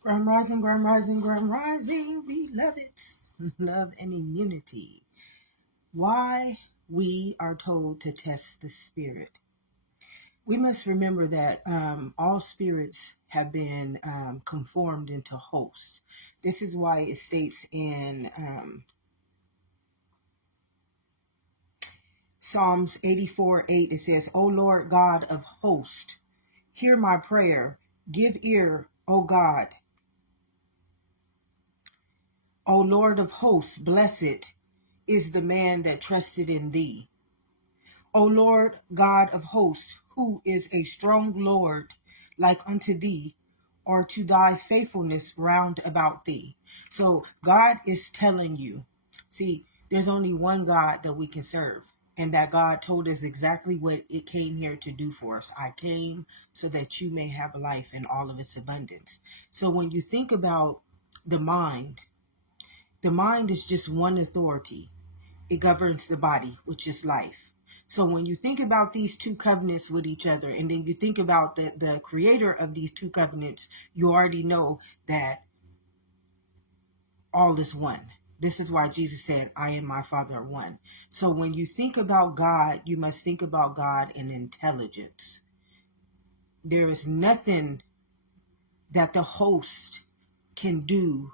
Grand rising, beloveds, love and immunity. Why we are told to test the spirit. We must remember that all spirits have been conformed into hosts. This is why it states in Psalms 84:8, it says, O Lord God of hosts, hear my prayer. Give ear, O God. O Lord of hosts, blessed is the man that trusted in thee. O Lord God of hosts, who is a strong Lord like unto thee, or to thy faithfulness round about thee. So God is telling you, see, there's only one God that we can serve. And that God told us exactly what it came here to do for us. I came so that you may have life in all of its abundance. So when you think about the mind is just one authority. It governs the body, which is life. So when you think about these two covenants with each other, and then you think about the creator of these two covenants, you already know that all is one. This is why Jesus said, I and my Father are one. So when you think about God, you must think about God in intelligence. There is nothing that the host can do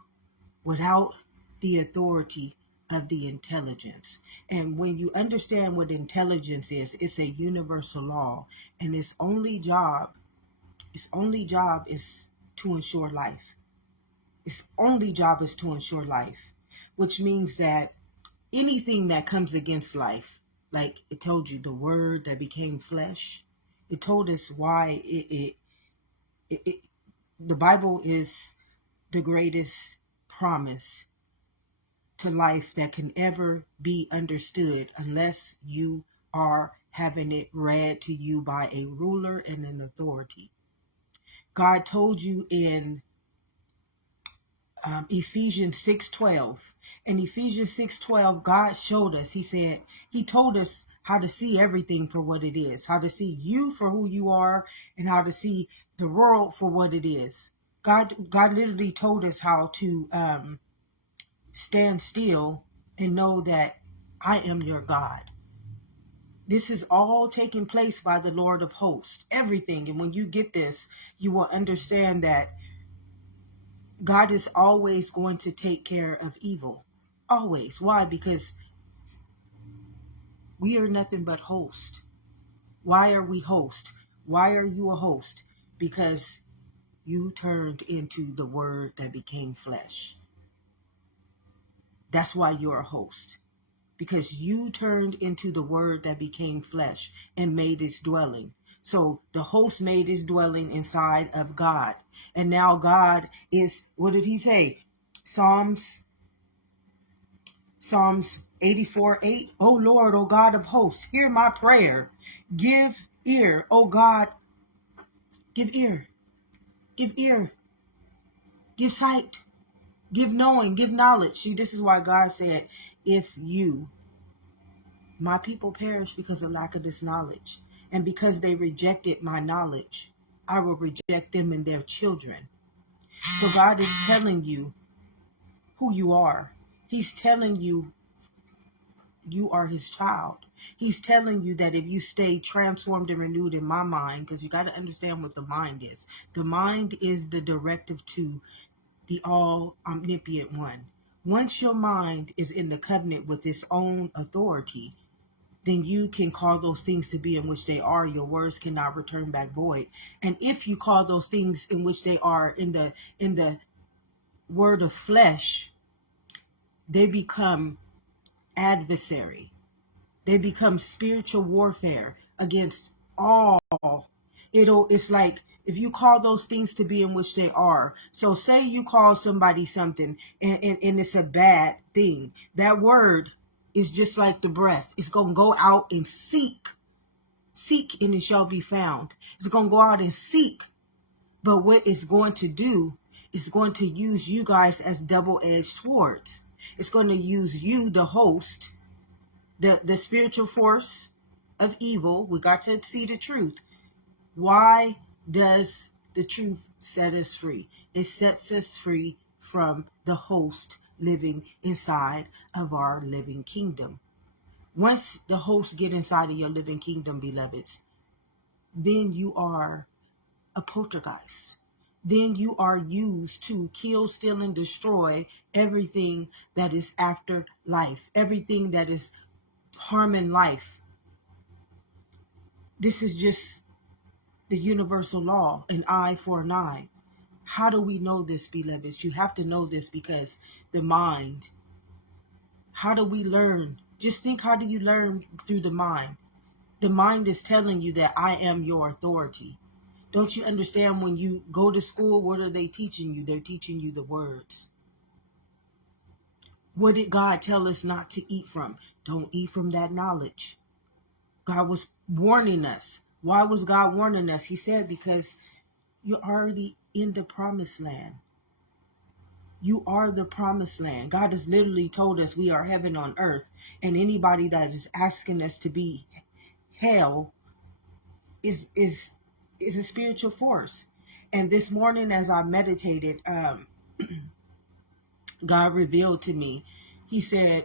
without the authority of the intelligence. And when you understand what intelligence is, it's a universal law, and its only job is to ensure life. Its only job is to ensure life, which means that anything that comes against life, like it told you, the word that became flesh, it told us why the Bible is the greatest promise to life that can ever be understood unless you are having it read to you by a ruler and an authority. God told you in Ephesians 6:12. In Ephesians 6:12, God showed us, he told us how to see everything for what it is, how to see you for who you are, and how to see the world for what it is. God literally told us how to stand still and know that I am your God. This is all taking place by the Lord of hosts, everything. And when you get this, you will understand that God is always going to take care of evil. Always. Why? Because we are nothing but host. Why are we host? Why are you a host? Because you turned into the word that became flesh. That's why you're a host. Because you turned into the word that became flesh and made its dwelling. So the host made his dwelling inside of God. And now God is, what did he say? Psalms 84:8. O Lord, O God of hosts, hear my prayer. Give ear, O God. Give ear. Give ear. Give sight. Give knowing. Give knowledge. See, this is why God said, if you, my people, perish because of lack of this knowledge, and because they rejected my knowledge, I will reject them and their children. So God is telling you who you are. He's telling you you are his child. He's telling you that if you stay transformed and renewed in my mind, because you got to understand what the mind is. The mind is the directive to the all omnipotent one. Once your mind is in the covenant with its own authority, then you can call those things to be in which they are. Your words cannot return back void. And if you call those things in which they are in the word of flesh, they become adversary. They become spiritual warfare against all. It's like if you call those things to be in which they are. So say you call somebody something and it's a bad thing. That word is just like the breath. It's going to go out and seek. Seek and it shall be found. It's going to go out and seek. But what it's going to do is going to use you guys as double-edged swords. It's going to use you, the host, the spiritual force of evil. We got to see the truth. Why does the truth set us free. It sets us free from the host living inside of our living kingdom. Once the host get inside of your living kingdom, beloveds, then you are a poltergeist. Then you are used to kill, steal, and destroy everything that is after life, everything that is harming life. This is just the universal law, an eye for an eye. How do we know this, beloveds? You have to know this because the mind. How do we learn? Just think, how do you learn through the mind? The mind is telling you that I am your authority. Don't you understand when you go to school, what are they teaching you? They're teaching you the words. What did God tell us not to eat from? Don't eat from that knowledge. God was warning us. Why was God warning us? He said, because you're already in the promised land. You are the promised land. God has literally told us we are heaven on earth. And anybody that is asking us to be hell is a spiritual force. And this morning as I meditated, God revealed to me, he said,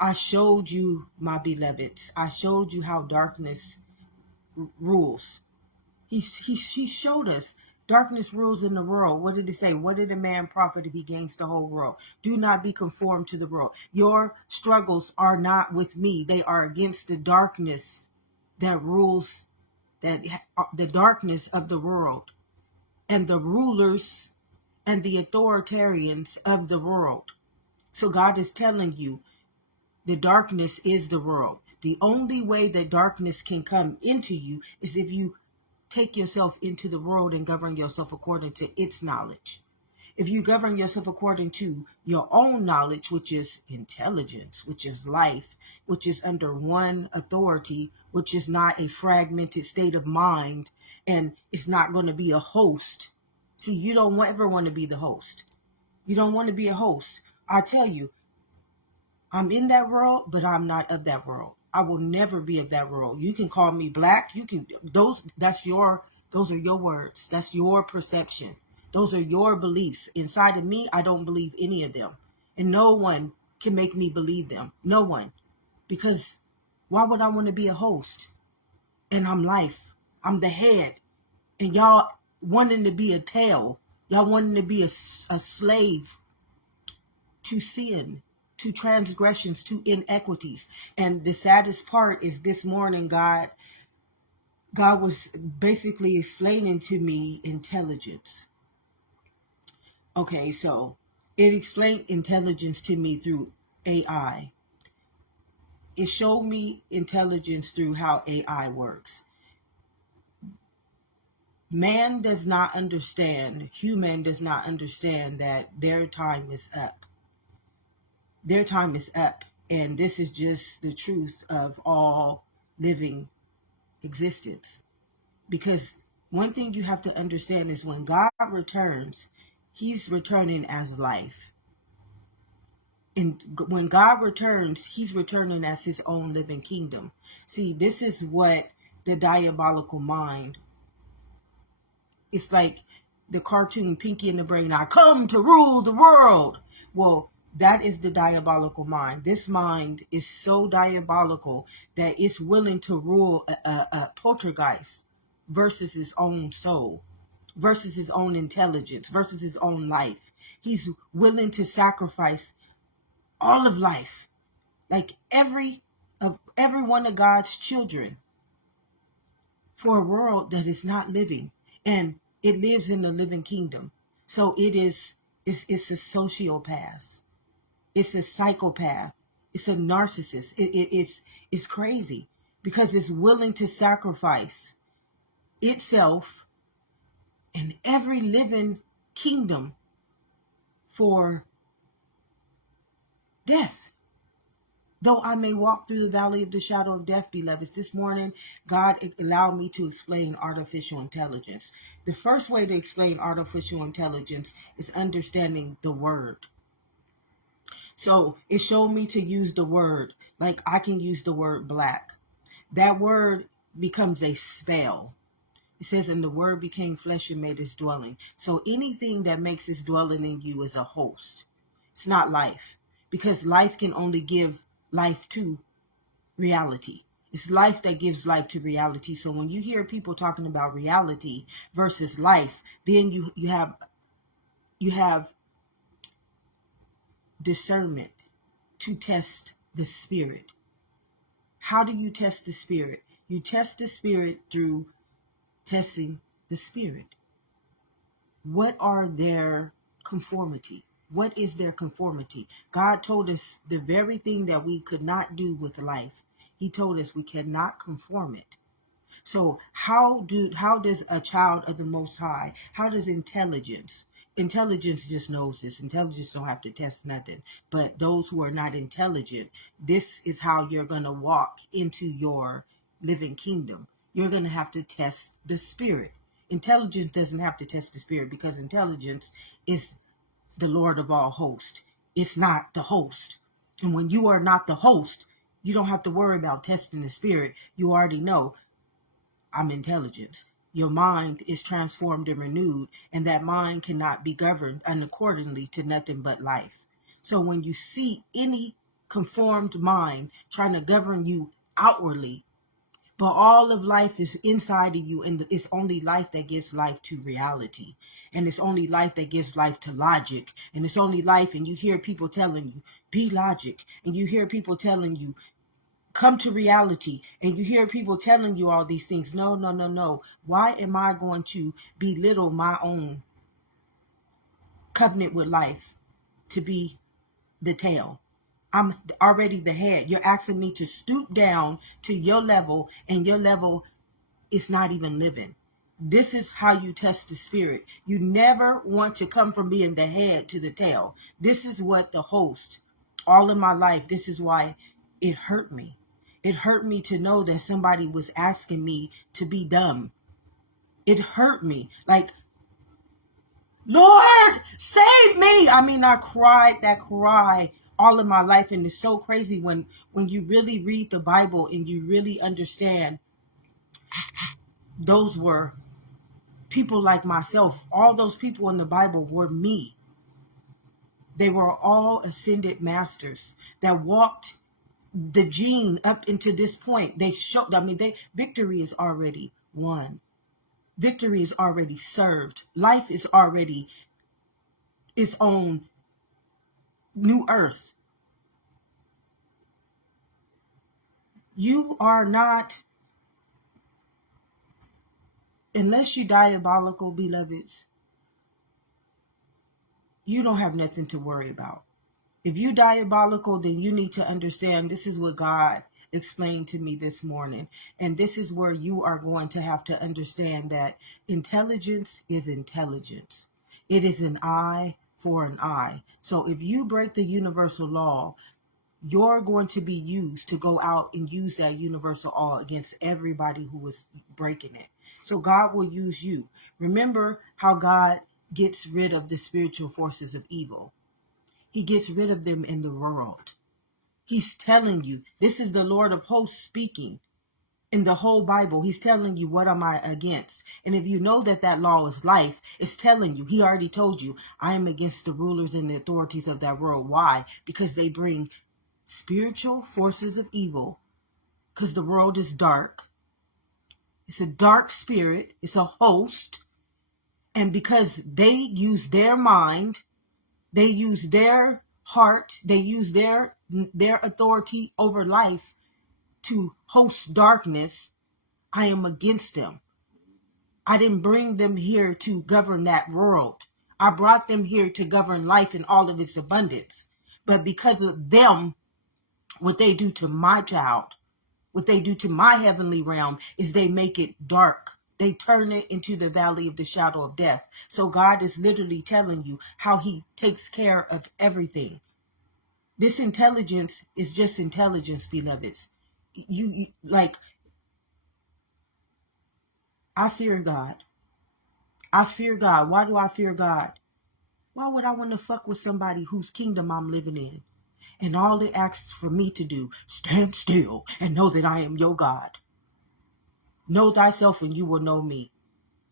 I showed you, my beloveds, I showed you how darkness rules. He showed us darkness rules in the world. What did it say? What did a man profit if he gains the whole world? Do not be conformed to the world. Your struggles are not with me. They are against the darkness that rules, that the darkness of the world and the rulers and the authoritarians of the world. So God is telling you the darkness is the world. The only way that darkness can come into you is if you take yourself into the world and govern yourself according to its knowledge. If you govern yourself according to your own knowledge, which is intelligence, which is life, which is under one authority, which is not a fragmented state of mind, and it's not going to be a host. See, you don't ever want to be the host. You don't want to be a host. I tell you, I'm in that world, but I'm not of that world. I will never be of that world. You can call me black. You can, those are your words. That's your perception. Those are your beliefs. Inside of me, I don't believe any of them. And no one can make me believe them. No one. Because why would I want to be a host? And I'm life. I'm the head. And y'all wanting to be a tail. Y'all wanting to be a slave to sin, to transgressions, to inequities. And the saddest part is this morning, God was basically explaining to me intelligence. Okay, so it explained intelligence to me through AI. It showed me intelligence through how AI works. Human does not understand that their time is up. Their time is up. And this is just the truth of all living existence. Because one thing you have to understand is when God returns, he's returning as life. And when God returns, he's returning as his own living kingdom. See, this is what the diabolical mind, it's like the cartoon Pinky and the Brain, I come to rule the world. Well, that is the diabolical mind. This mind is so diabolical that it's willing to rule a poltergeist versus his own soul, versus his own intelligence, versus his own life. He's willing to sacrifice all of life, like every one of God's children, for a world that is not living, and it lives in the living kingdom. So it's a sociopath. It's a psychopath. It's a narcissist. It's crazy because it's willing to sacrifice itself and every living kingdom for death. Though I may walk through the valley of the shadow of death, beloveds, this morning, God allowed me to explain artificial intelligence. The first way to explain artificial intelligence is understanding the word. So it showed me to use the word, like I can use the word black. That word becomes a spell. It says, and the word became flesh and made its dwelling. So anything that makes its dwelling in you is a host. It's not life, because life can only give life to reality. It's life that gives life to reality. So when you hear people talking about reality versus life, then you have discernment to test the spirit. How do you test the spirit? You test the spirit through testing the spirit. What are their conformity? What is their conformity? God told us the very thing that we could not do with life. He told us we cannot conform it. So how does a child of the Most High, how does intelligence just knows this. Intelligence don't have to test nothing. But those who are not intelligent, this is how you're going to walk into your living kingdom. You're going to have to test the spirit. Intelligence doesn't have to test the spirit, because intelligence is the Lord of all hosts. It's not the host. And when you are not the host, you don't have to worry about testing the spirit. You already know, I'm intelligence. Your mind is transformed and renewed, and that mind cannot be governed accordingly to nothing but life. So when you see any conformed mind trying to govern you outwardly, but all of life is inside of you, and it's only life that gives life to reality. And it's only life that gives life to logic. And it's only life, and you hear people telling you, be logic. And you hear people telling you, come to reality. And you hear people telling you all these things. No, no, no, no. Why am I going to belittle my own covenant with life to be the tail? I'm already the head. You're asking me to stoop down to your level, and your level is not even living. This is how you test the spirit. You never want to come from being the head to the tail. This is what the host, all of my life, this is why it hurt me. It hurt me to know that somebody was asking me to be dumb. It hurt me. Like, Lord, save me. I mean, I cried that cry all of my life. And it's so crazy when you really read the Bible and you really understand those were people like myself. All those people in the Bible were me. They were all ascended masters that walked the gene up into this point. They showed, victory is already won. Victory is already served. Life is already its own new earth. You are not, unless you diabolical, beloveds, you don't have nothing to worry about. If you diabolical, then you need to understand this is what God explained to me this morning. And this is where you are going to have to understand that intelligence is intelligence. It is an eye for an eye. So if you break the universal law, you're going to be used to go out and use that universal law against everybody who is breaking it. So God will use you. Remember how God gets rid of the spiritual forces of evil. He gets rid of them in the world. He's telling you, this is the Lord of hosts speaking in the whole Bible. He's telling you, what am I against? And if you know that that law is life, it's telling you, he already told you, I am against the rulers and the authorities of that world. Why? Because they bring spiritual forces of evil, because the world is dark. It's a dark spirit. It's a host. And because they use their mind, they use their heart, they use their authority over life to host darkness, I am against them. I didn't bring them here to govern that world. I brought them here to govern life in all of its abundance. But because of them, what they do to my child, what they do to my heavenly realm is they make it dark. They turn it into the valley of the shadow of death. So God is literally telling you how he takes care of everything. This intelligence is just intelligence, beloveds. You like, I fear God. I fear God. Why do I fear God? Why would I want to fuck with somebody whose kingdom I'm living in? And all it asks for me to do, stand still and know that I am your God. Know thyself and you will know me.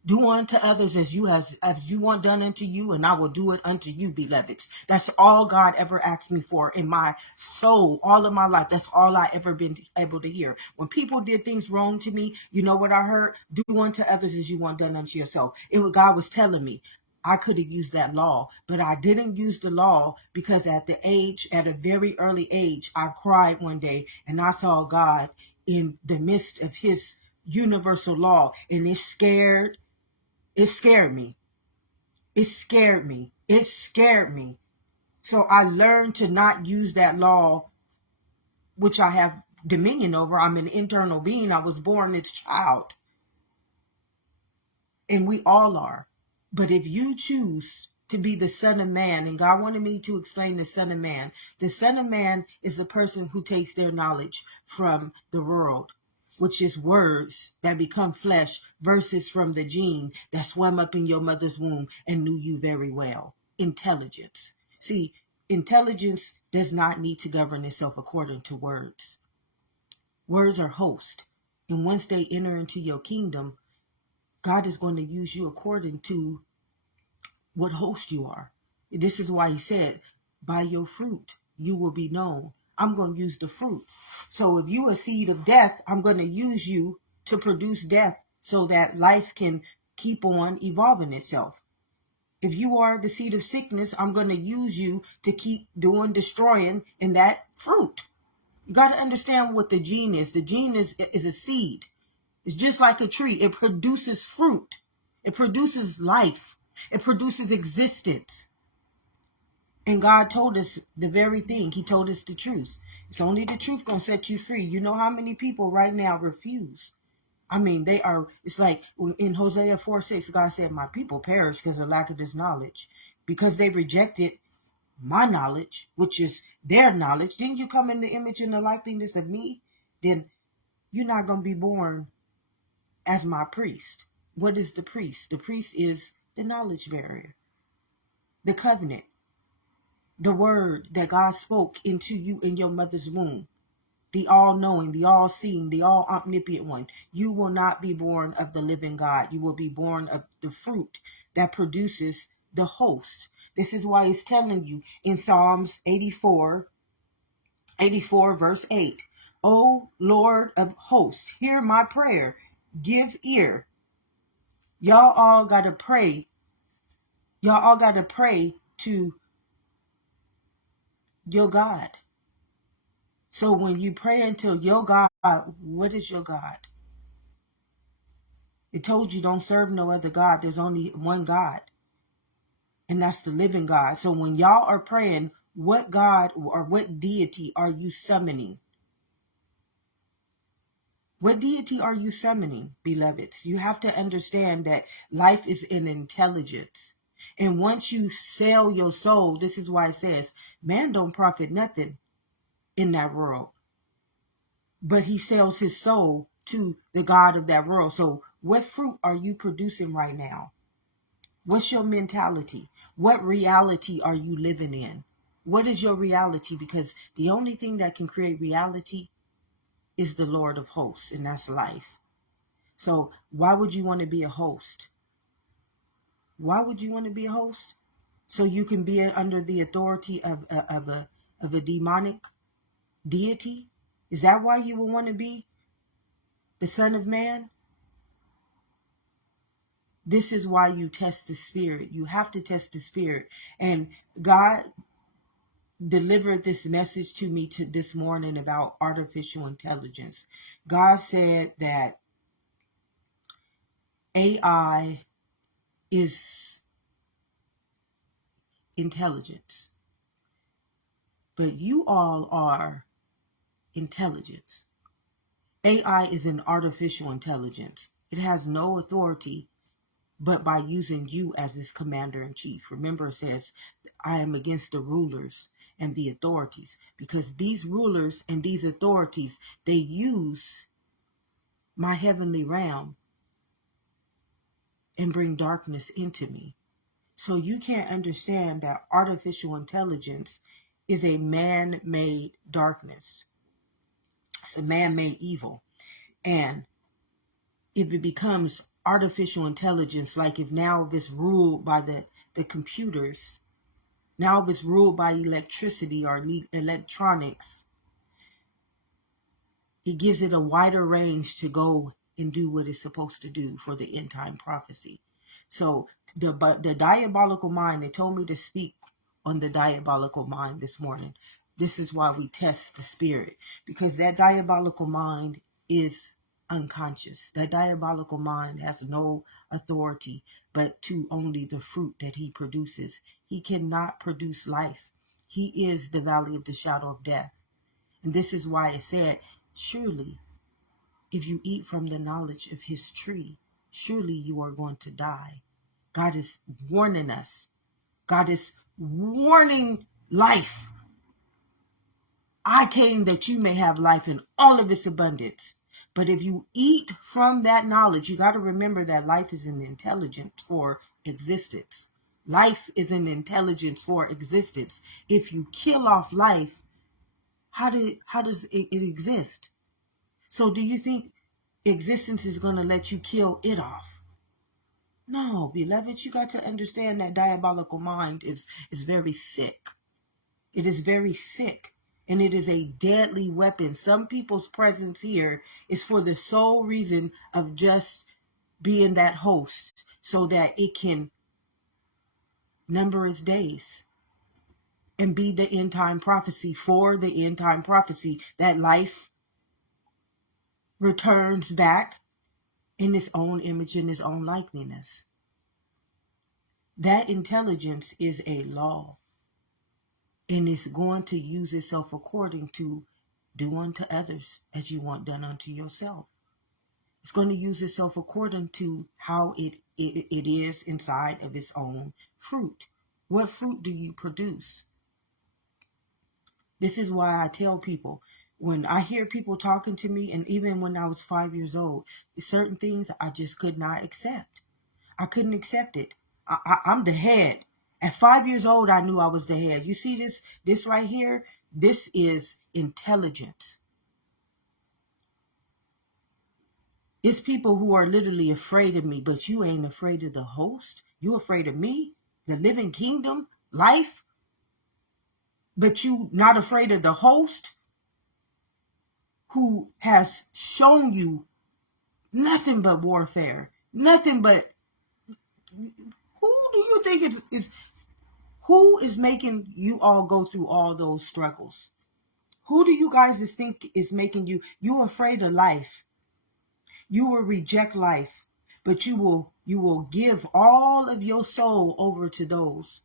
Do unto others as you want done unto you, and I will do it unto you, beloveds. That's all God ever asked me for in my soul, all of my life. That's all I ever been able to hear. When people did things wrong to me, you know what I heard? Do unto others as you want done unto yourself. God was telling me. I could have used that law, but I didn't use the law because at a very early age, I cried one day and I saw God in the midst of his universal law, and it scared me. It scared me. It scared me. So I learned to not use that law, which I have dominion over. I'm an internal being. I was born its child. And we all are. But if you choose to be the Son of Man, and God wanted me to explain the Son of Man, the Son of Man is the person who takes their knowledge from the world, which is words that become flesh, verses from the gene that swam up in your mother's womb and knew you very well. Intelligence. See, intelligence does not need to govern itself according to words. Words are host. And once they enter into your kingdom, God is going to use you according to what host you are. This is why he said, by your fruit, you will be known. I'm going to use the fruit. So if you are a seed of death, I'm going to use you to produce death so that life can keep on evolving itself. If you are the seed of sickness, I'm going to use you to keep destroying in that fruit. You got to understand what the gene is. The gene is a seed. It's just like a tree. It produces fruit. It produces life. It produces existence. And God told us the very thing. He told us the truth. It's only the truth going to set you free. You know how many people right now refuse? I mean, it's like in Hosea 4:6, God said, my people perish because of lack of this knowledge. Because they rejected my knowledge, which is their knowledge. Didn't you come in the image and the likeness of me? Then you're not going to be born as my priest. What is the priest? The priest is the knowledge barrier, the covenant, the word that God spoke into you in your mother's womb, the all-knowing, the all-seeing, the all-omnipotent one. You will not be born of the living God. You will be born of the fruit that produces the host. This is why he's telling you in Psalms 84 verse 8, O Lord of hosts, hear my prayer, give ear. Y'all all got to pray. Y'all all got to pray to your God. So when you pray unto your God, what is your God? It told you don't serve no other God. There's only one God. And that's the living God. So when y'all are praying, what God or what deity are you summoning? What deity are you summoning, beloveds? You have to understand that life is in intelligence. And once you sell your soul, this is why it says, man don't profit nothing in that world. But he sells his soul to the God of that world. So what fruit are you producing right now? What's your mentality? What reality are you living in? What is your reality? Because the only thing that can create reality is the Lord of hosts, and that's life. So why would you want to be a host? Why would you want to be a host? So you can be under the authority of a demonic deity? Is that why you would want to be the Son of Man? This is why you test the spirit. You have to test the spirit. And God delivered this message to me this morning about artificial intelligence. God said that AI is intelligence, but you all are intelligence. AI is an artificial intelligence. It has no authority but by using you as its commander-in-chief. Remember, it says, I am against the rulers and the authorities, because these rulers and these authorities, they use my heavenly realm and bring darkness into me. So you can't understand that artificial intelligence is a man-made darkness. It's a man-made evil. And if it becomes artificial intelligence, like if now if it's ruled by the computers, now if it's ruled by electricity or electronics, it gives it a wider range to go and do what it's supposed to do for the end time prophecy. So the diabolical mind, they told me to speak on the diabolical mind this morning. This is why we test the spirit, because that diabolical mind is unconscious. That diabolical mind has no authority but to only the fruit that he produces. He cannot produce life. He is the valley of the shadow of death. And this is why it said, surely, if you eat from the knowledge of his tree, surely you are going to die. God is warning us. God is warning life. I came that you may have life in all of its abundance. But if you eat from that knowledge, you got to remember that life is an intelligence for existence. Life is an intelligence for existence. If you kill off life, how does it exist? So do you think existence is going to let you kill it off? No, beloved, you got to understand that diabolical mind is very sick. It is very sick, and it is a deadly weapon. Some people's presence here is for the sole reason of just being that host so that it can number its days and be the end time prophecy for the end time prophecy that life returns back in its own image and its own likeness. That intelligence is a law, and it's going to use itself according to do unto others as you want done unto yourself. It's going to use itself according to how it is inside of its own fruit. What fruit do you produce? This is why I tell people, when I hear people talking to me, and even when I was 5 years old, certain things I just could not accept. I couldn't accept it. I'm the head. At 5 years old, I knew I was the head. You see this right here? This is intelligence. It's people who are literally afraid of me, but you ain't afraid of the host. You afraid of me, the living kingdom, life, but you not afraid of the host who has shown you nothing but warfare, nothing but. Who do you think who is making you all go through all those struggles? Who do you guys think is making you afraid of life? You will reject life, but you will give all of your soul over to those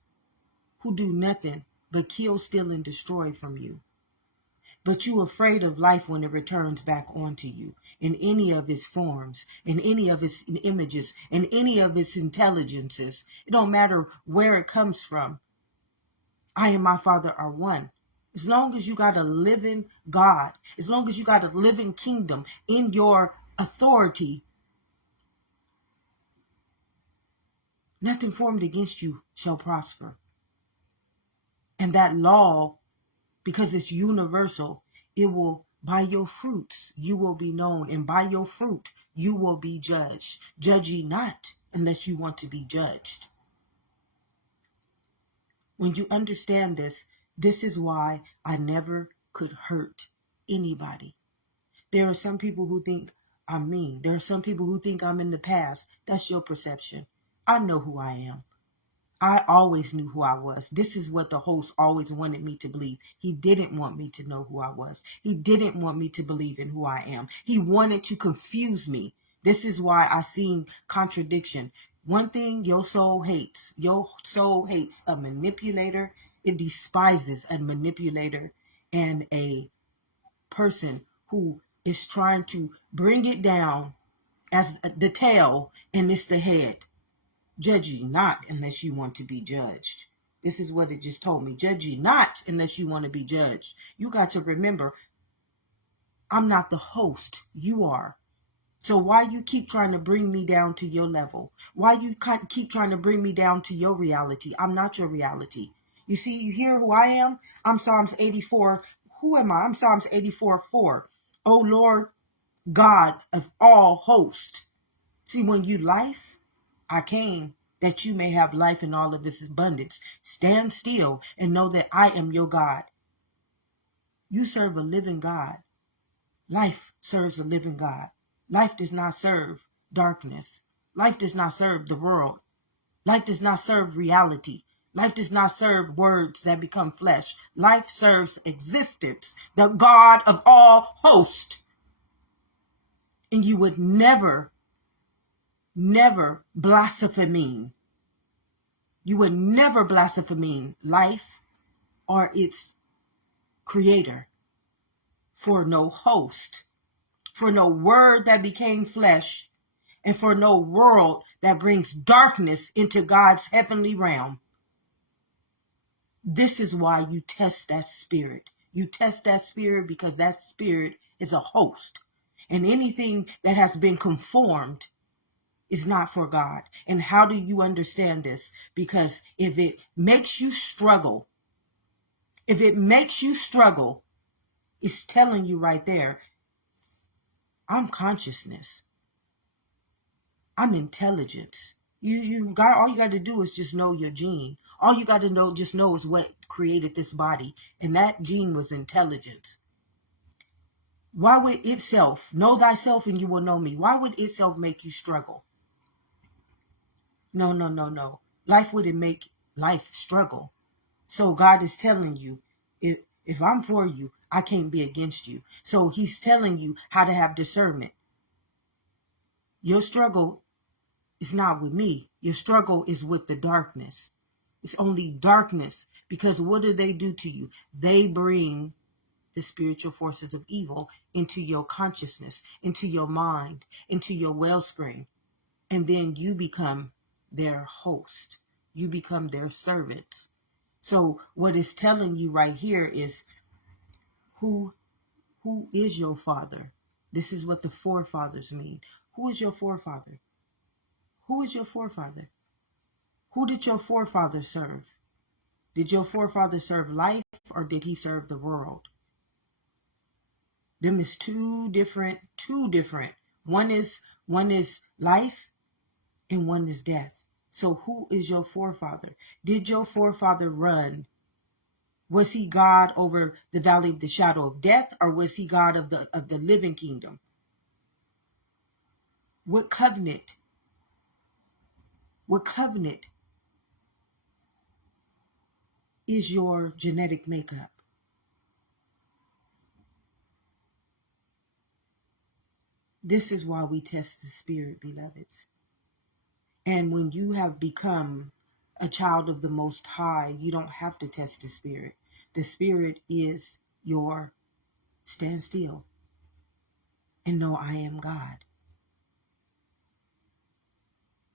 who do nothing but kill, steal, and destroy from you. But you afraid of life when it returns back onto you in any of its forms, in any of its images, in any of its intelligences. It don't matter where it comes from. I and my Father are one. As long as you got a living God, as long as you got a living kingdom in your authority, nothing formed against you shall prosper. And that law, because it's universal, it will, by your fruits, you will be known. And by your fruit, you will be judged. Judge ye not unless you want to be judged. When you understand this, this is why I never could hurt anybody. There are some people who think I'm mean. There are some people who think I'm in the past. That's your perception. I know who I am. I always knew who I was. This is what the host always wanted me to believe. He didn't want me to know who I was. He didn't want me to believe in who I am. He wanted to confuse me. This is why I seen contradiction. One thing your soul hates. Your soul hates a manipulator. It despises a manipulator and a person who is trying to bring it down as the tail and it's the head. Judge ye not unless you want to be judged. This is what it just told me. Judge ye not unless you want to be judged. You got to remember, I'm not the host. You are. So why you keep trying to bring me down to your level? Why you keep trying to bring me down to your reality? I'm not your reality. You see, you hear who I am? I'm Psalms 84. Who am I? I'm Psalms 84:4. O Lord God of all hosts, See, when you life, I came that you may have life in all of its abundance. Stand still and know that I am your God. You serve a living God. Life serves a living God. Life does not serve darkness. Life does not serve the world. Life does not serve reality. Life does not serve words that become flesh. Life serves existence, the God of all hosts. And you would never blaspheme. You would never blaspheme life or its creator. For no host, for no word that became flesh, and for no world that brings darkness into God's heavenly realm. This is why you test that spirit. You test that spirit because that spirit is a host. And anything that has been conformed is not for God. And how do you understand this? Because if it makes you struggle, it's telling you right there, I'm consciousness. I'm intelligence. You got, all you got to do is just know your gene. All you got to know is what created this body. And that gene was intelligence. Why would itself, know thyself and you will know me? Why would itself make you struggle? No. Life wouldn't make life struggle. So God is telling you, if I'm for you, I can't be against you. So he's telling you how to have discernment. Your struggle is not with me. Your struggle is with the darkness. It's only darkness. Because what do they do to you? They bring the spiritual forces of evil into your consciousness, into your mind, into your wellspring. And then you become their host. You become their servants. So what it's telling you right here is who is your father? This is what the forefathers mean. Who is your forefather? Who is your forefather? Who did your forefather serve? Did your forefather serve life or did he serve the world? Them is two different. One is life and one is death. So who is your forefather? Did your forefather run? Was he God over the valley of the shadow of death, or was he God of the living kingdom? What covenant is your genetic makeup? This is why we test the spirit, beloveds. And when you have become a child of the Most High, you don't have to test the spirit. The spirit is your stand still and know I am God.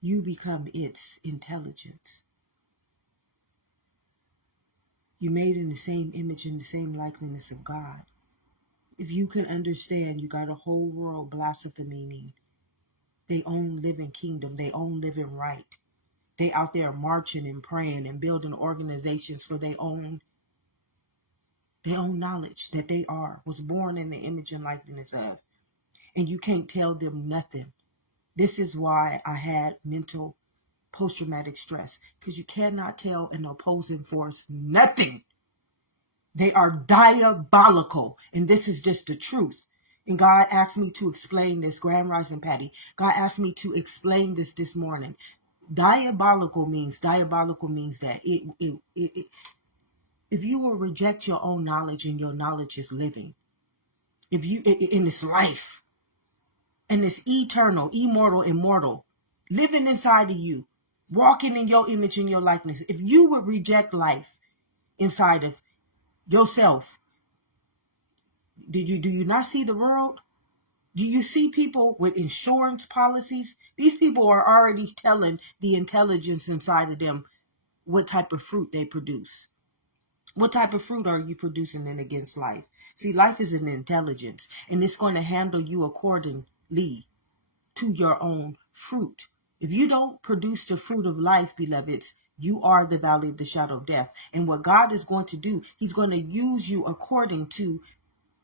You become its intelligence. You made in the same image and the same likeness of God. If you could understand, you got a whole world blaspheming. They own living kingdom. They own living right. They out there marching and praying and building organizations for their own knowledge that they was born in the image and likeness of. And you can't tell them nothing. This is why I had mental post-traumatic stress, because you cannot tell an opposing force nothing. They are diabolical, and this is just the truth. And God asked me to explain this, Grand Rising Patty. God asked me to explain this morning. Diabolical means that if you will reject your own knowledge and your knowledge is living, if you in this life and it's eternal, immortal, immortal, living inside of you, walking in your image and your likeness, if you would reject life inside of yourself, do you not see the world? Do you see people with insurance policies? These people are already telling the intelligence inside of them what type of fruit they produce. What type of fruit are you producing in against life? See, life is an intelligence, and it's going to handle you accordingly to your own fruit. If you don't produce the fruit of life, beloveds, you are the valley of the shadow of death. And what God is going to do, he's going to use you according to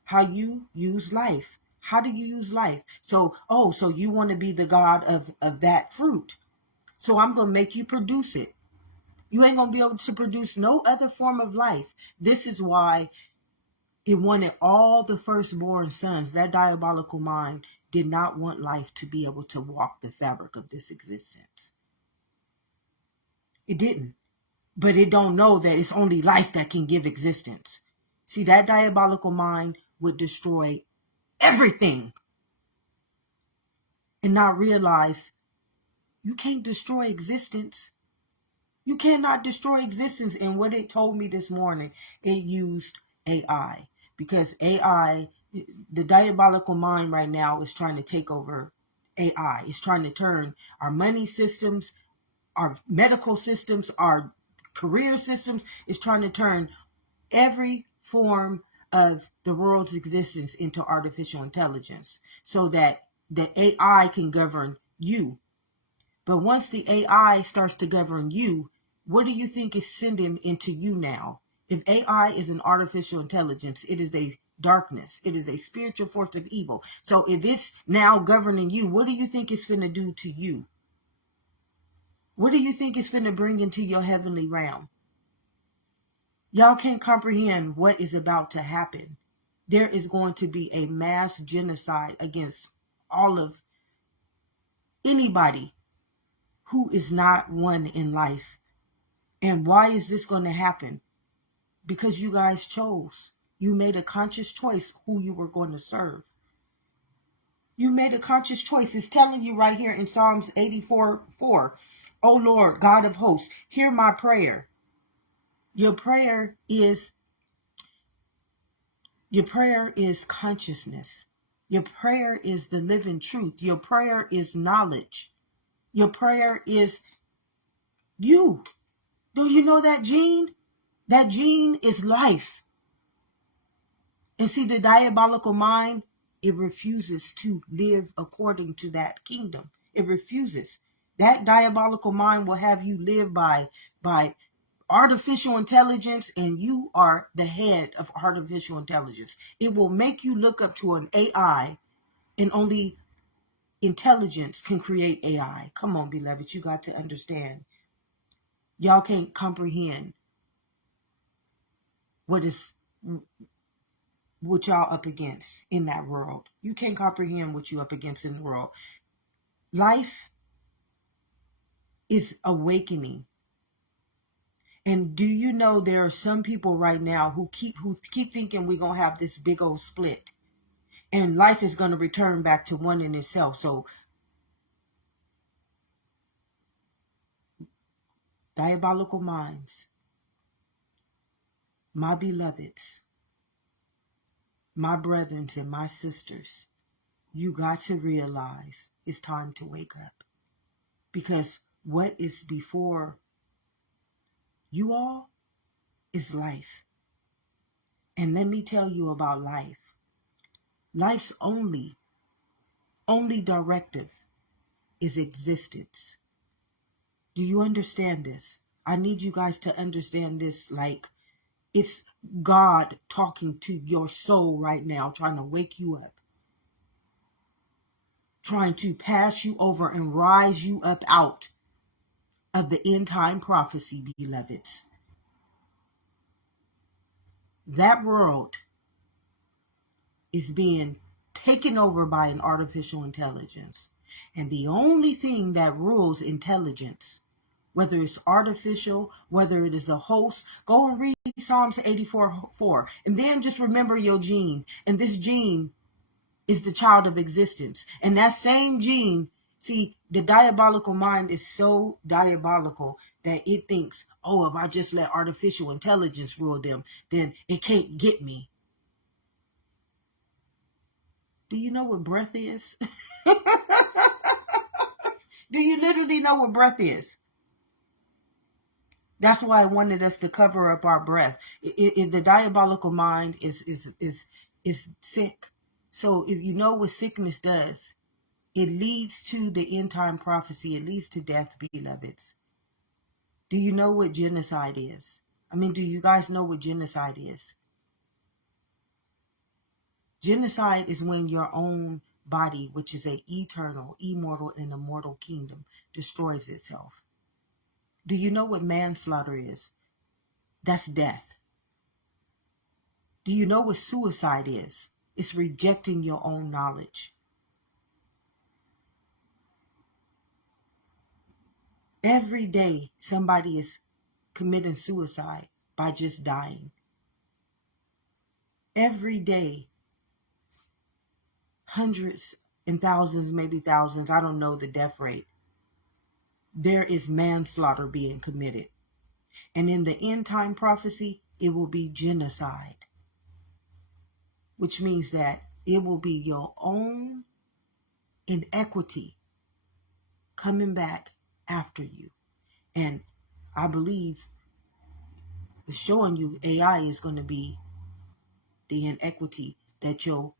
how you use life. How do you use life? So, so you want to be the God of that fruit. So I'm going to make you produce it. You ain't going to be able to produce no other form of life. This is why it wanted all the firstborn sons. That diabolical mind did not want life to be able to walk the fabric of this existence. It didn't. But it don't know that it's only life that can give existence. See, that diabolical mind would destroy everything and not realize you can't destroy existence. You cannot destroy existence. And what it told me this morning, it used AI. Because AI, the diabolical mind right now is trying to take over AI. It's trying to turn our money systems, our medical systems, our career systems. It's trying to turn every form of the world's existence into artificial intelligence so that the AI can govern you. But once the AI starts to govern you, what do you think is sending into you now? If AI is an artificial intelligence, it is a darkness. It is a spiritual force of evil. So if it's now governing you, what do you think it's finna do to you? What do you think it's finna bring into your heavenly realm? Y'all can't comprehend what is about to happen. There is going to be a mass genocide against all of anybody who is not one in life. And why is this going to happen? Because you guys chose. You made a conscious choice who you were going to serve. You made a conscious choice. It's telling you right here in Psalms 84:4. Oh Lord, God of hosts, hear my prayer. Your prayer is consciousness. Your prayer is the living truth. Your prayer is knowledge. Your prayer is you. Do you know that gene? That gene is life. And see, the diabolical mind, it refuses to live according to that kingdom. It refuses. That diabolical mind will have you live by artificial intelligence, and you are the head of artificial intelligence. It will make you look up to an AI, and only intelligence can create AI. Come on, beloved, you got to understand. Y'all can't comprehend what y'all up against in that world. You can't comprehend what you up against in the world. Life is awakening. And do you know there are some people right now who keep thinking we're going to have this big old split and life is going to return back to one in itself. So diabolical minds, my beloveds, my brethren and my sisters, you got to realize it's time to wake up. Because what is before you all is life. And let me tell you about life. Life's only directive is existence. Do you understand this? I need you guys to understand this like it's God talking to your soul right now, trying to wake you up, trying to pass you over and rise you up out of the end time prophecy, beloveds. That world is being taken over by an artificial intelligence. And the only thing that rules intelligence, whether it's artificial, whether it is a host, go and read Psalms 84:4. And then just remember your gene. And this gene is the child of existence. And that same gene, see, the diabolical mind is so diabolical that it thinks, oh, if I just let artificial intelligence rule them, then it can't get me. Do you know what breath is? Do you literally know what breath is? That's why I wanted us to cover up our breath. The diabolical mind is sick. So if you know what sickness does, it leads to the end time prophecy. It leads to death, beloveds. Do you know what genocide is? I mean, do you guys know what genocide is? Genocide is when your own body, which is a eternal, immortal, and immortal kingdom, destroys itself. Do you know what manslaughter is? That's death. Do you know what suicide is? It's rejecting your own knowledge. Every day, somebody is committing suicide by just dying. Every day, hundreds and thousands, maybe thousands, I don't know the death rate. There is manslaughter being committed. And in the end time prophecy, it will be genocide, which means that it will be your own inequity coming back after you. And I believe it's showing you AI is going to be the inequity that your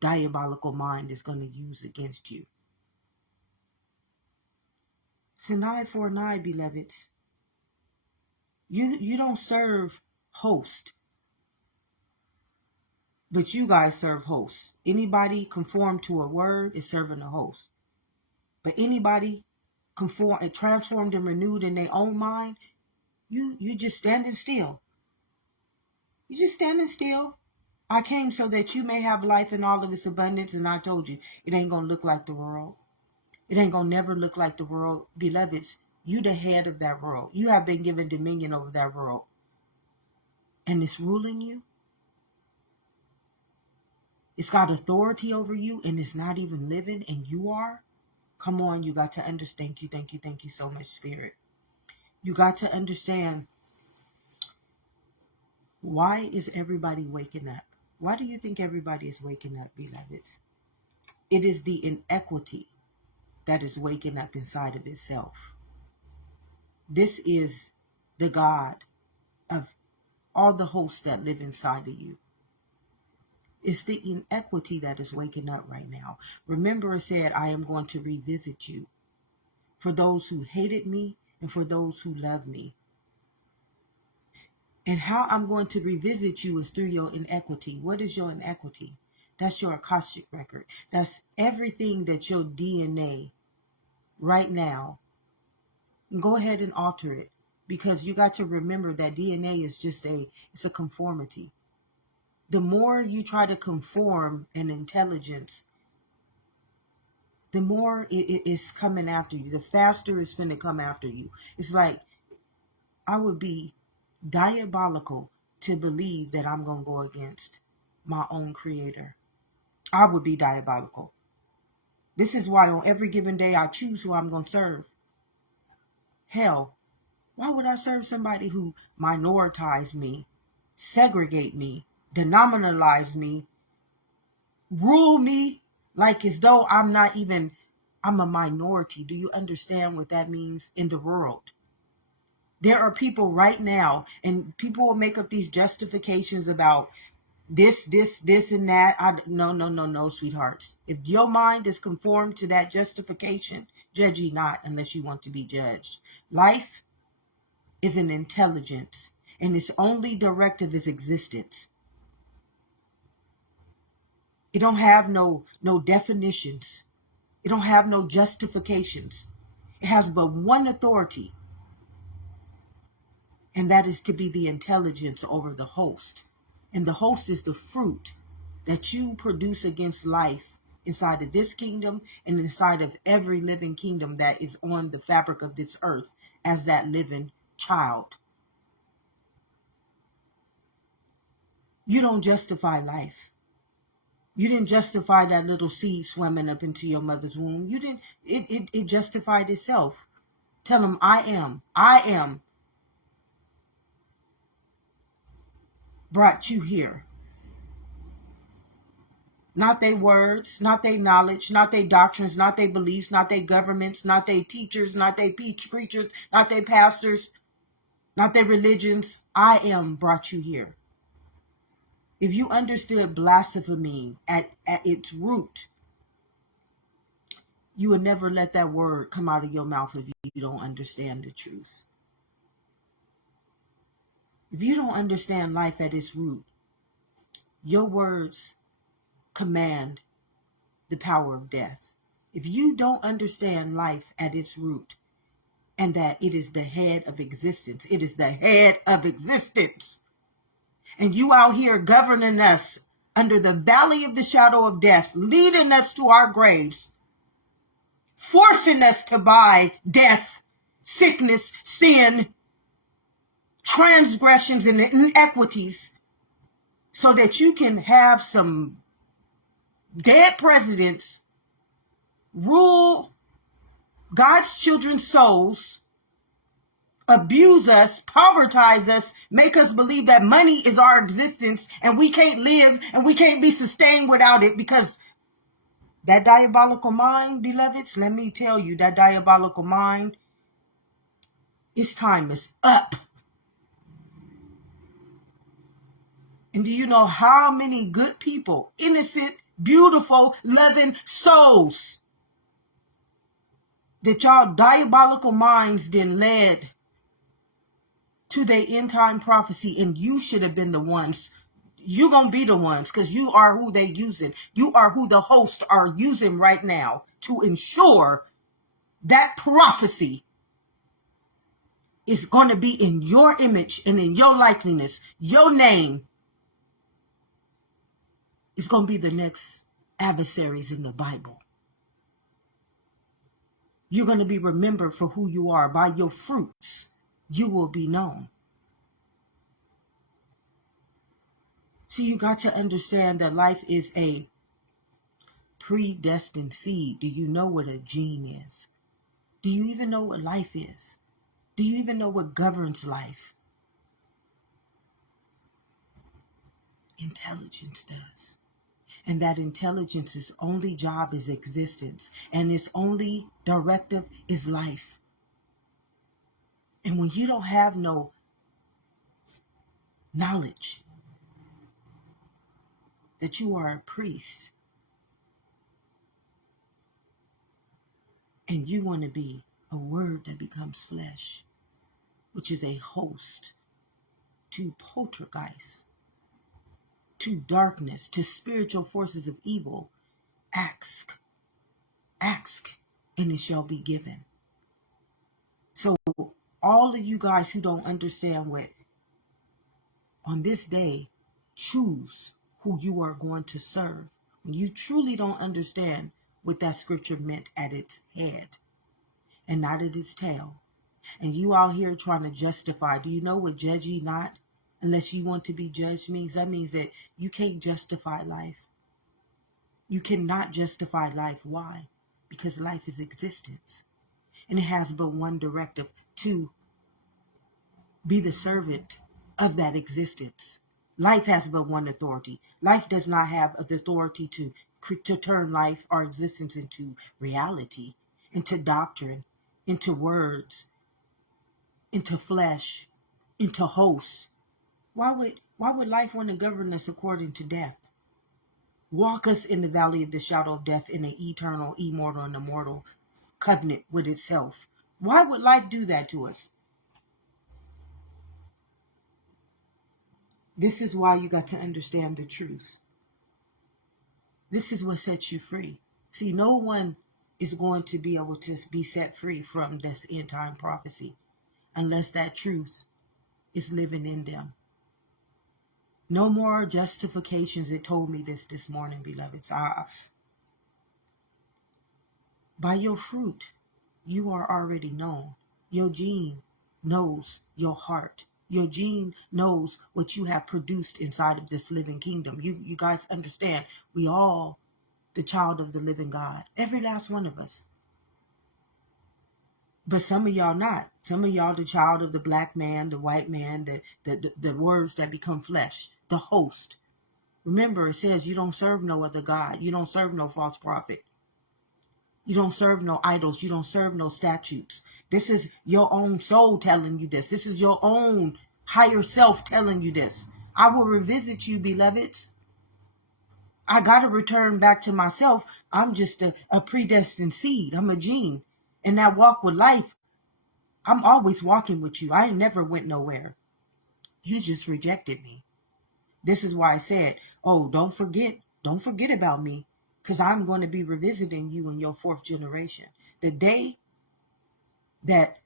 diabolical mind is going to use against you. Sinai for nigh, beloveds. You don't serve host, but you guys serve hosts. Anybody conform to a word is serving a host. But anybody conform and transformed and renewed in their own mind, you just standing still. You just standing still. I came so that you may have life in all of its abundance, and I told you it ain't gonna look like the world. It ain't gonna never look like the world. Beloveds, you the head of that world. You have been given dominion over that world. And it's ruling you. It's got authority over you, and it's not even living, and you are. Come on, you got to understand. Thank you so much, Spirit. You got to understand, why is everybody waking up? Why do you think everybody is waking up, beloveds? It is the inequity that is waking up inside of itself. This is the God of all the hosts that live inside of you. It's the inequity that is waking up right now. Remember, it said, I am going to revisit you. For those who hated me and for those who love me. And how I'm going to revisit you is through your inequity. What is your inequity? That's your Akashic record. That's everything that your DNA right now. And go ahead and alter it. Because you got to remember that DNA is just it's a conformity. The more you try to conform an intelligence, the more it is coming after you. The faster it's going to come after you. It's like, I would be diabolical to believe that I'm going to go against my own creator. I would be diabolical. This is why on every given day I choose who I'm going to serve. Hell, why would I serve somebody who minoritized me, segregate me, denominalize me, rule me like as though I'm a minority? Do you understand what that means in the world? There are people right now, and people will make up these justifications about this, and that. No, sweethearts. If your mind is conformed to that justification, judge ye not unless you want to be judged. Life is an intelligence, and its only directive is existence. It don't have no definitions. It don't have no justifications. It has but one authority, and that is to be the intelligence over the host. And the host is the fruit that you produce against life inside of this kingdom and inside of every living kingdom that is on the fabric of this earth as that living child. You don't justify life. You didn't justify that little seed swimming up into your mother's womb. You didn't. It justified itself. Tell them, I am brought you here. Not their words, not their knowledge, not their doctrines, not their beliefs, not their governments, not their teachers, not their preachers, not their pastors, not their religions. I am brought you here. If you understood blasphemy at its root, you would never let that word come out of your mouth if you don't understand the truth. If you don't understand life at its root, your words command the power of death. If you don't understand life at its root, and that it is the head of existence, it is the head of existence, and you out here governing us under the valley of the shadow of death, leading us to our graves, forcing us to buy death, sickness, sin, transgressions, and inequities, so that you can have some dead presidents rule God's children's souls, abuse us, povertize us, make us believe that money is our existence and we can't live and we can't be sustained without it, because that diabolical mind, beloveds, let me tell you, that diabolical mind, its time is up. And do you know how many good people, innocent, beautiful, loving souls, that y'all diabolical minds then led to their end time prophecy, and you should have been the ones. You're going to be the ones, because you are who they using. You are who the hosts are using right now to ensure that prophecy is going to be in your image and in your likeness. Your name is going to be the next adversaries in the Bible. You're going to be remembered for who you are. By your fruits, you will be known. So you got to understand that life is a predestined seed. Do you know what a gene is? Do you even know what life is? Do you even know what governs life? Intelligence does. And that intelligence's only job is existence, and its only directive is life. And when you don't have no knowledge that you are a priest, and you want to be a word that becomes flesh, which is a host to poltergeist, to darkness, to spiritual forces of evil, ask, and it shall be given. So all of you guys who don't understand what, on this day, choose who you are going to serve. When you truly don't understand what that scripture meant at its head and not at its tail, and you out here trying to justify, do you know what judge ye not unless you want to be judged means? That means that you can't justify life. You cannot justify life. Why? Because life is existence. And it has but one directive: to be the servant of that existence. Life has but one authority. Life does not have the authority to turn life or existence into reality, into doctrine, into words, into flesh, into hosts. Why would life want to govern us according to death? Walk us in the valley of the shadow of death in an eternal, immortal, and immortal covenant with itself. Why would life do that to us? This is why you got to understand the truth. This is what sets you free. See, no one is going to be able to be set free from this end time prophecy unless that truth is living in them. No more justifications. It told me this morning, beloveds. By your fruit, you are already known. Your gene knows your heart. Your gene knows what you have produced inside of this living kingdom. You guys understand, we all the child of the living God. Every last one of us. But some of y'all not. Some of y'all the child of the black man, the white man, the words that become flesh, the host. Remember, it says you don't serve no other God. You don't serve no false prophet. You don't serve no idols. You don't serve no statues. This is your own soul telling you this. This is your own higher self telling you this. I will revisit you, beloveds. I got to return back to myself. I'm just a predestined seed. I'm a gene. In that walk with life, I'm always walking with you. I ain't never went nowhere. You just rejected me. This is why I said, oh, don't forget Don't forget about me, because I'm going to be revisiting you in your fourth generation. The day that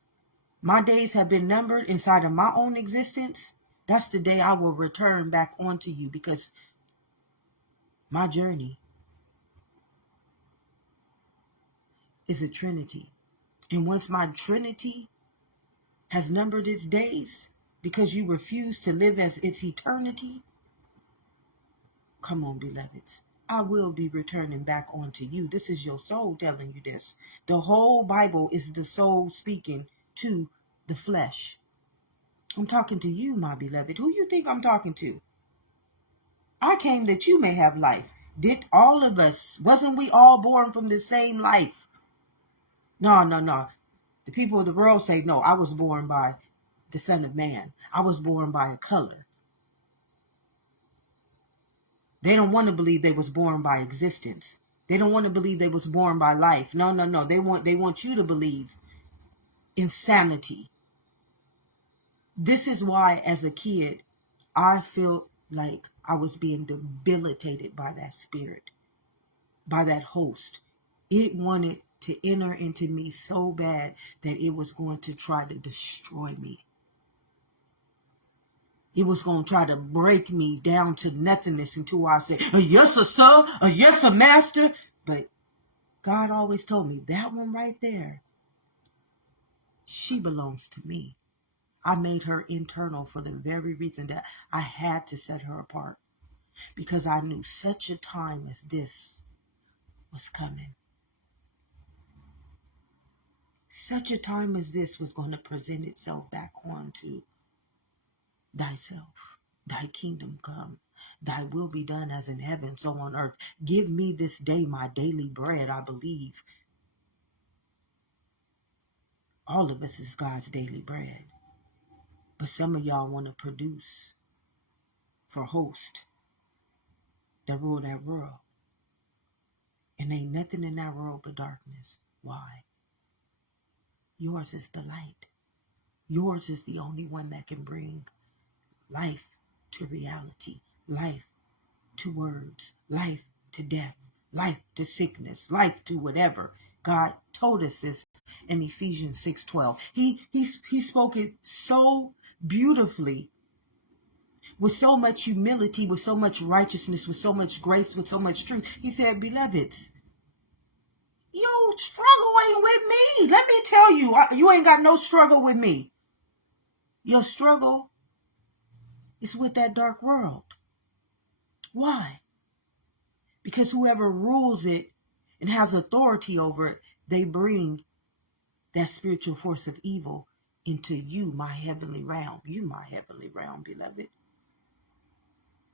my days have been numbered inside of my own existence, that's the day I will return back onto you, because my journey is a trinity. And once my trinity has numbered its days, because you refuse to live as its eternity, come on, beloveds, I will be returning back onto you. This is your soul telling you this. The whole Bible is the soul speaking to the flesh. I'm talking to you, my beloved. Who you think I'm talking to? I came that you may have life. Did all of us, wasn't we all born from the same life? No. The people of the world say, no, I was born by the Son of Man. I was born by a color. They don't want to believe they was born by existence. They don't want to believe they was born by life. No. They want you to believe insanity. This is why, as a kid, I feel like I was being debilitated by that spirit, by that host. It wanted to enter into me so bad that it was going to try to destroy me. It was going to try to break me down to nothingness until I said, yes, sir, yes, master. But God always told me, that one right there, she belongs to me. I made her internal for the very reason that I had to set her apart, because I knew such a time as this was coming. Such a time as this was going to present itself back onto thyself. Thy kingdom come, thy will be done as in heaven, so on earth. Give me this day my daily bread. I believe all of us is God's daily bread. But some of y'all want to produce for host that rule that world. And ain't nothing in that world but darkness. Why? Yours is the light. Yours is the only one that can bring life to reality, life to words, life to death, life to sickness, life to whatever. God told us this in Ephesians 6:12. He spoke it so beautifully, with so much humility, with so much righteousness, with so much grace, with so much truth. He said, beloveds, your struggle ain't with me. Let me tell you, you ain't got no struggle with me. Your struggle is with that dark world. Why? Because whoever rules it and has authority over it, they bring that spiritual force of evil into you, my heavenly realm. You, my heavenly realm, beloved.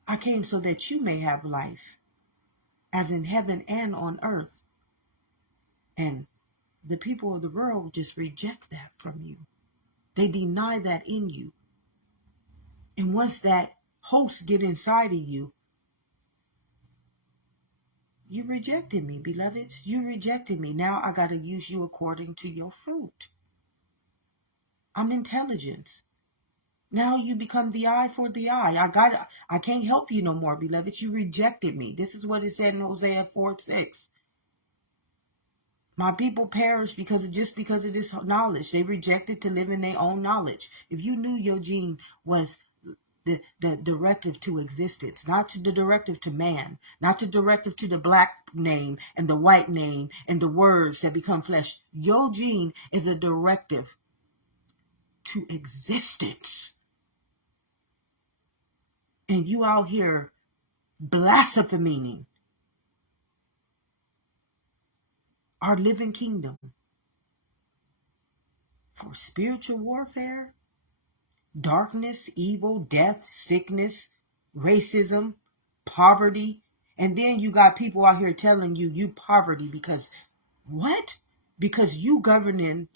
I came so that you may have life, as in heaven and on earth. And the people of the world just reject that from you. They deny that in you. And once that host get inside of you, you rejected me, beloveds. You rejected me. Now I got to use you according to your fruit. I'm intelligence. Now you become the eye for the eye. I can't help you no more, beloveds. You rejected me. This is what it said in Hosea 4:6. My people perish because of this knowledge. They rejected to live in their own knowledge. If you knew your gene was the directive to existence, not to the directive to man, not the directive to the black name and the white name and the words that become flesh. Your gene is a directive to existence. And you out here blaspheming our living kingdom for spiritual warfare, darkness, evil, death, sickness, racism, poverty. And then you got people out here telling you poverty because what? Because you governing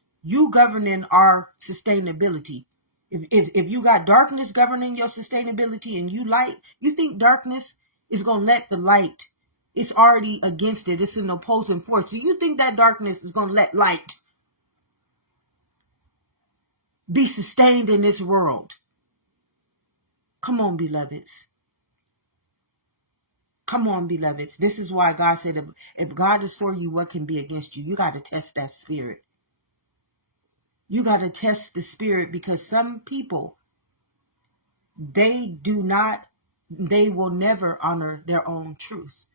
our sustainability. If you got darkness governing your sustainability and you light, you think darkness is going to let the light, it's already against it. It's an opposing force. So you think that darkness is going to let light be sustained in this world? Come on, beloveds. Come on, beloveds. This is why God said, if God is for you, what can be against you? You got to test that spirit. You got to test the spirit, because some people, they will never honor their own truth.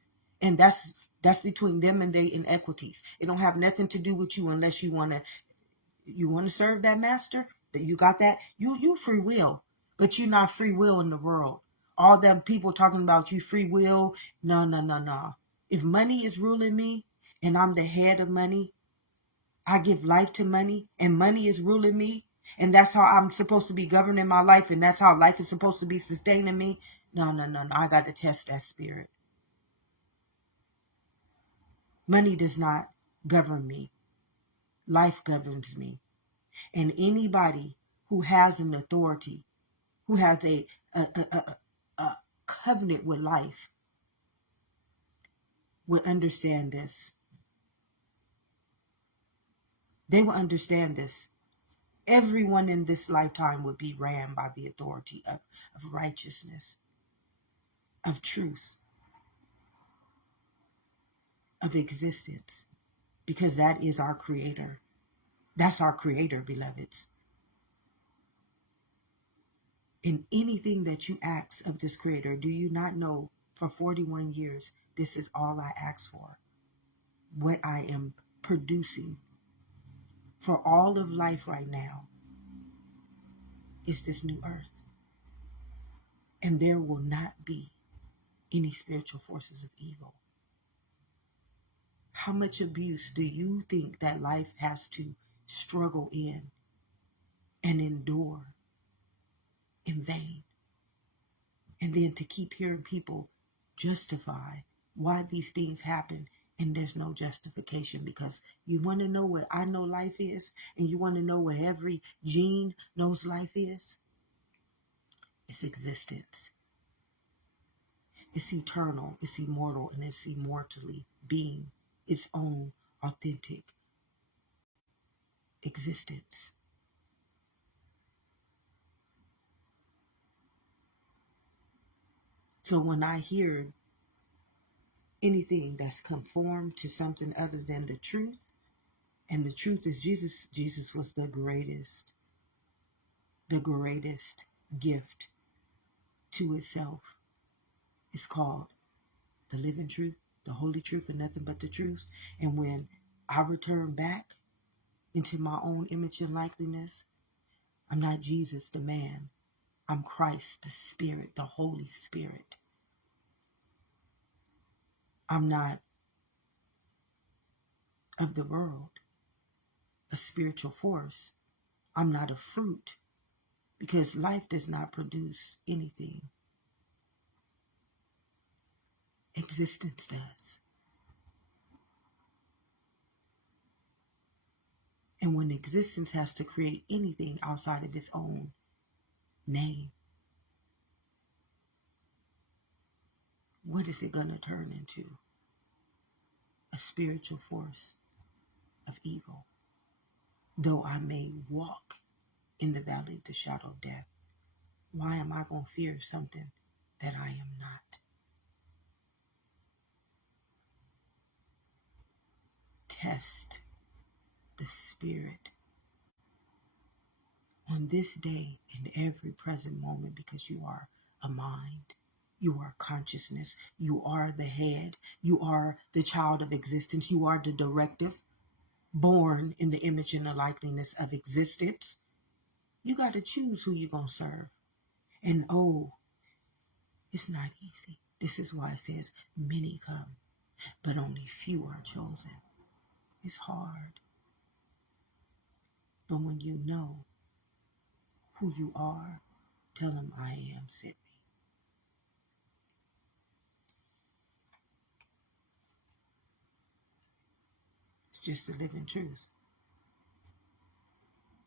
And that's between them and their inequities. It don't have nothing to do with you unless you want to serve that master. That you got that. You free will, but you're not free will in the world. All them people talking about you free will. No, no, no, no. If money is ruling me and I'm the head of money, I give life to money and money is ruling me, and that's how I'm supposed to be governing my life, and that's how life is supposed to be sustaining me. No, no, no, no. I got to test that spirit. Money does not govern me. Life governs me. And anybody who has an authority, who has a covenant with life, will understand this. They will understand this. Everyone in this lifetime would be ran by the authority of righteousness, of truth, of existence, because that is our creator. That's our creator, beloveds. In anything that you ask of this creator, do you not know for 41 years, this is all I ask for? What I am producing for all of life right now is this new earth. And there will not be any spiritual forces of evil. How much abuse do you think that life has to struggle in and endure in vain? And then to keep hearing people justify why these things happen, and there's no justification. Because you want to know what I know life is, and you want to know what every gene knows life is? It's existence. It's eternal, it's immortal, and it's immortally being its own authentic existence. So when I hear anything that's conformed to something other than the truth, and the truth is Jesus. Jesus was the greatest gift to itself. It's called the living truth, the holy truth, and nothing but the truth. And when I return back into my own image and likeness, I'm not Jesus the man. I'm Christ the Spirit, the Holy Spirit. I'm not of the world, a spiritual force. I'm not a fruit, because life does not produce anything. Existence does. And when existence has to create anything outside of its own name, what is it going to turn into? A spiritual force of evil. Though I may walk in the valley of the shadow of death, why am I going to fear something that I am not? Test the spirit on this day and every present moment, because you are a mind. You are consciousness. You are the head. You are the child of existence. You are the directive, born in the image and the likeness of existence. You got to choose who you're going to serve. And it's not easy. This is why it says many come, but only few are chosen. It's hard. But when you know who you are, tell them I am sent me. It's just the living truth.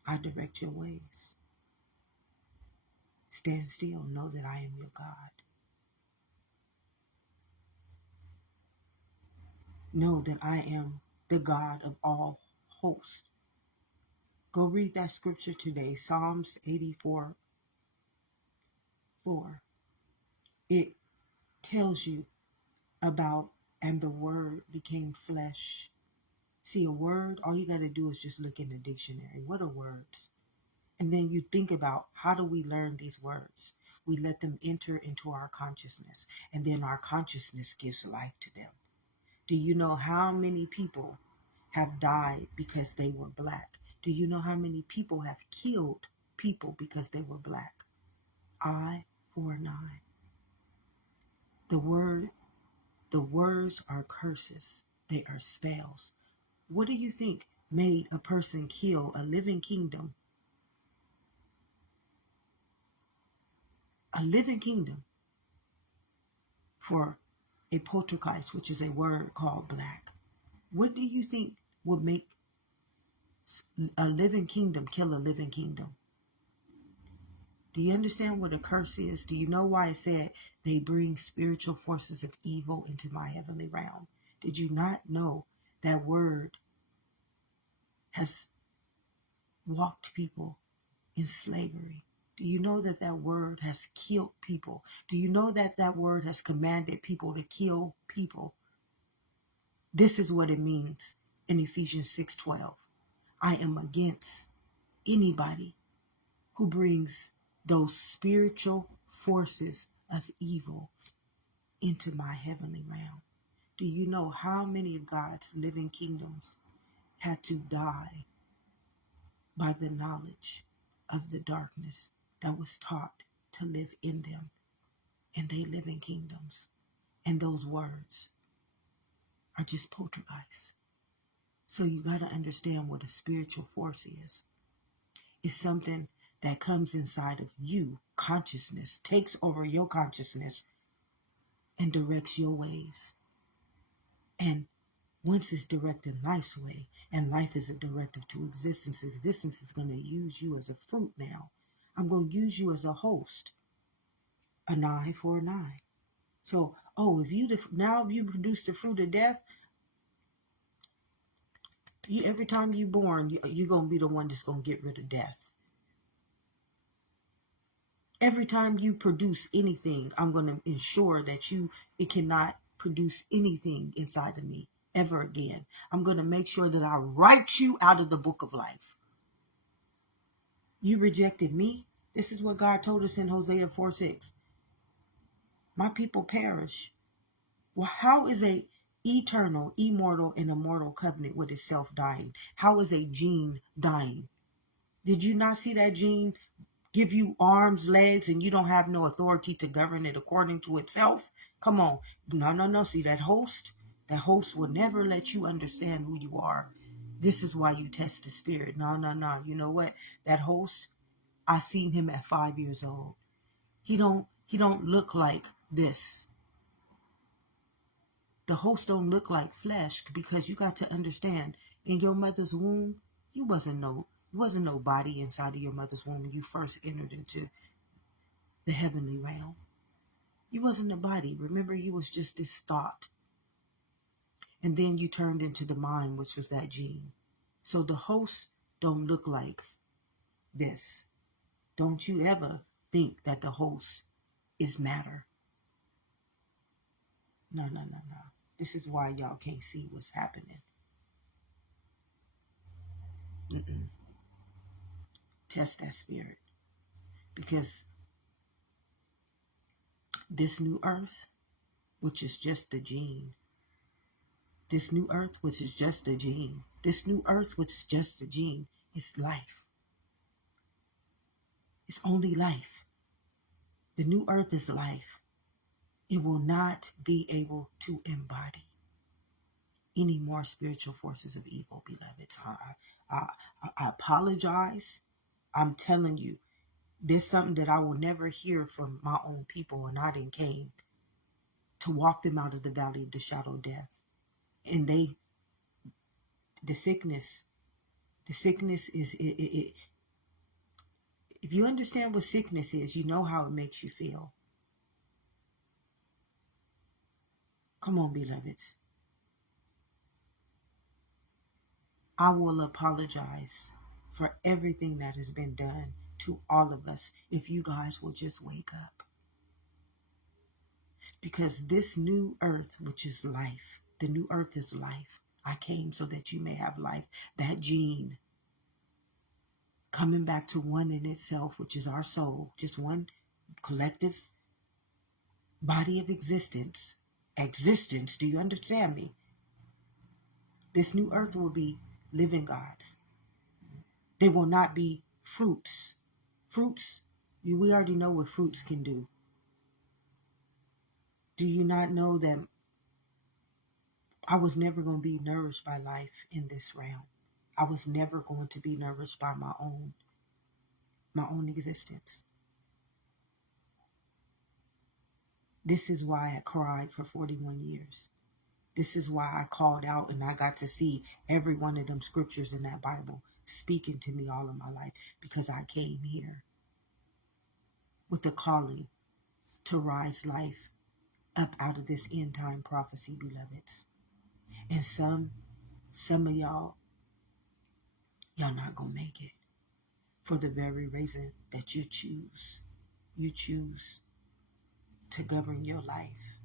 I direct your ways. Stand still, know that I am your God. Know that I am the God of all hosts. Go read that scripture today, Psalms 84:4. It tells you about, and the word became flesh. See, a word, all you got to do is just look in the dictionary. What are words? And then you think about, how do we learn these words? We let them enter into our consciousness, and then our consciousness gives life to them. Do you know how many people have died because they were black? Do you know how many people have killed people because they were black? Eye for an eye. The words are curses. They are spells. What do you think made a person kill a living kingdom? A living kingdom for a poltergeist, which is a word called black. What do you think would make a living kingdom kill a living kingdom? Do you understand what a curse is? Do you know why it said they bring spiritual forces of evil into my heavenly realm? Did you not know that word has walked people in slavery? Do you know that that word has killed people? Do you know that that word has commanded people to kill people? This is what it means in Ephesians 6:12. I am against anybody who brings those spiritual forces of evil into my heavenly realm. Do you know how many of God's living kingdoms had to die by the knowledge of the darkness that was taught to live in them, and they live in kingdoms? And those words are just poltergeists. So you got to understand what a spiritual force is. It's something that comes inside of you, consciousness, takes over your consciousness and directs your ways. And once it's directed life's way, and life is a directive to existence is going to use you as a fruit now. I'm going to use you as a host. An eye for an eye. So, if you produce the fruit of death, every time you're born, you're going to be the one that's going to get rid of death. Every time you produce anything, I'm going to ensure that it cannot produce anything inside of me ever again. I'm going to make sure that I write you out of the book of life. You rejected me. This is what God told us in Hosea 4:6. My people perish. Well, how is a eternal, immortal, and immortal covenant with itself dying? How is a gene dying? Did you not see that gene give you arms, legs, and you don't have no authority to govern it according to itself? Come on. No. See, that host will never let you understand who you are. This is why you test the spirit. No. You know what? That host, I seen him at 5 years old. He don't look like this. The host don't look like flesh, because you got to understand, in your mother's womb, you wasn't no body inside of your mother's womb when you first entered into the heavenly realm. You wasn't a body. Remember, you was just this thought. And then you turned into the mind, which was that gene. So the host don't look like this. Don't you ever think that the host is matter. No. This is why y'all can't see what's happening. Test that spirit. Because this new earth, which is just the gene. This new earth, which is just the gene. This new earth, which is just the gene, is life. It's only life. The new earth is life. It will not be able to embody any more spiritual forces of evil, beloveds. I apologize. I'm telling you, there's something that I will never hear from my own people, and I didn't came to walk them out of the valley of the shadow of death. And the sickness is, if you understand what sickness is, you know how it makes you feel. Come on, beloveds. I will apologize for everything that has been done to all of us if you guys will just wake up. Because this new earth, which is life, the new earth is life. I came so that you may have life. That gene coming back to one in itself, which is our soul, just one collective body of existence. Existence, do you understand me? This new earth will be living gods. They will not be fruits. Fruits, we already know what fruits can do. Do you not know that I was never going to be nourished by life in this realm? I was never going to be nourished by my own existence. This is why I cried for 41 years. This is why I called out and I got to see every one of them scriptures in that Bible speaking to me all of my life, because I came here with the calling to rise life up out of this end time prophecy, beloveds. And some of y'all not gonna make it for the very reason that you choose to govern your life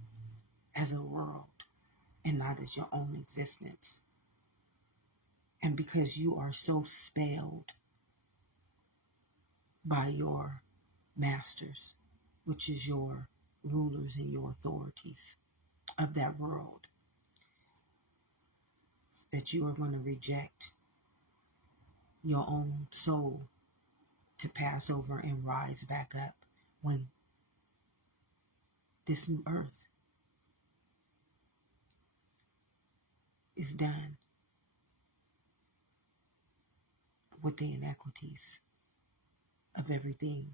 as a world and not as your own existence. And because you are so spelled by your masters, which is your rulers and your authorities of that world, that you are going to reject your own soul to pass over and rise back up when this new earth is done with the inequities of everything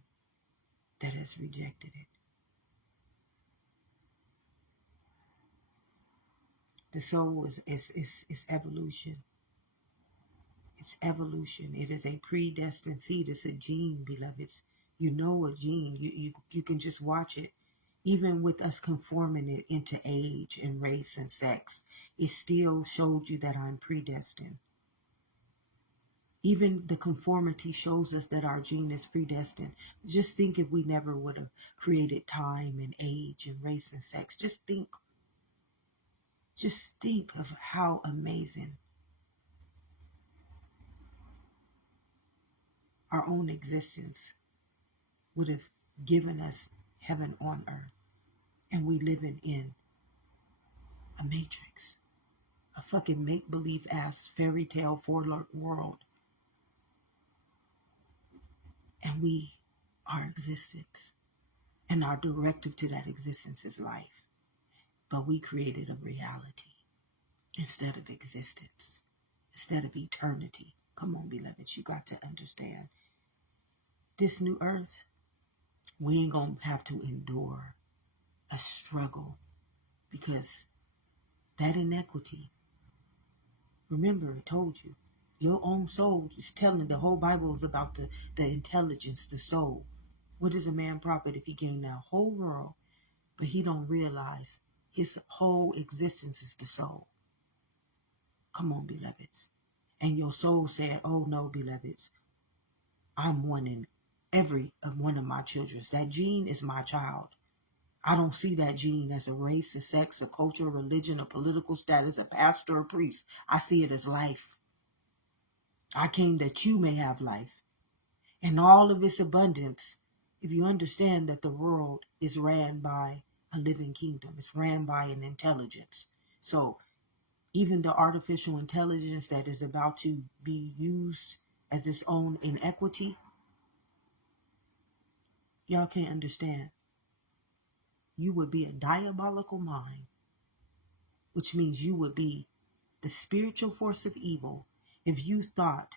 that has rejected it. The soul is evolution. It's evolution. It is a predestined seed. It's a gene, beloveds. You know a gene. You can just watch it. Even with us conforming it into age and race and sex, it still showed you that I'm predestined. Even the conformity shows us that our gene is predestined. Just think if we never would have created time and age and race and sex. Just think of how amazing our own existence would have given us heaven on earth. And we living in a matrix, a fucking make-believe ass fairy tale world. And we are existence. And our directive to that existence is life. But we created a reality instead of existence, instead of eternity. Come on, beloveds, you got to understand. This new earth, we ain't going to have to endure a struggle, because that inequity, remember, I told you, your own soul is telling, the whole Bible is about the intelligence, the soul. What is a man profit if he gain that whole world, but he don't realize his whole existence is the soul? Come on, beloveds. And your soul said, oh no, beloveds, I'm one in every one of my children. That gene is my child. I don't see that gene as a race, a sex, a culture, a religion, a political status, a pastor, a priest. I see it as life. I came that you may have life. And all of its abundance, if you understand that the world is ran by a living kingdom. It's ran by an intelligence. So even the artificial intelligence that is about to be used as its own inequity, y'all can't understand. You would be a diabolical mind, which means you would be the spiritual force of evil if you thought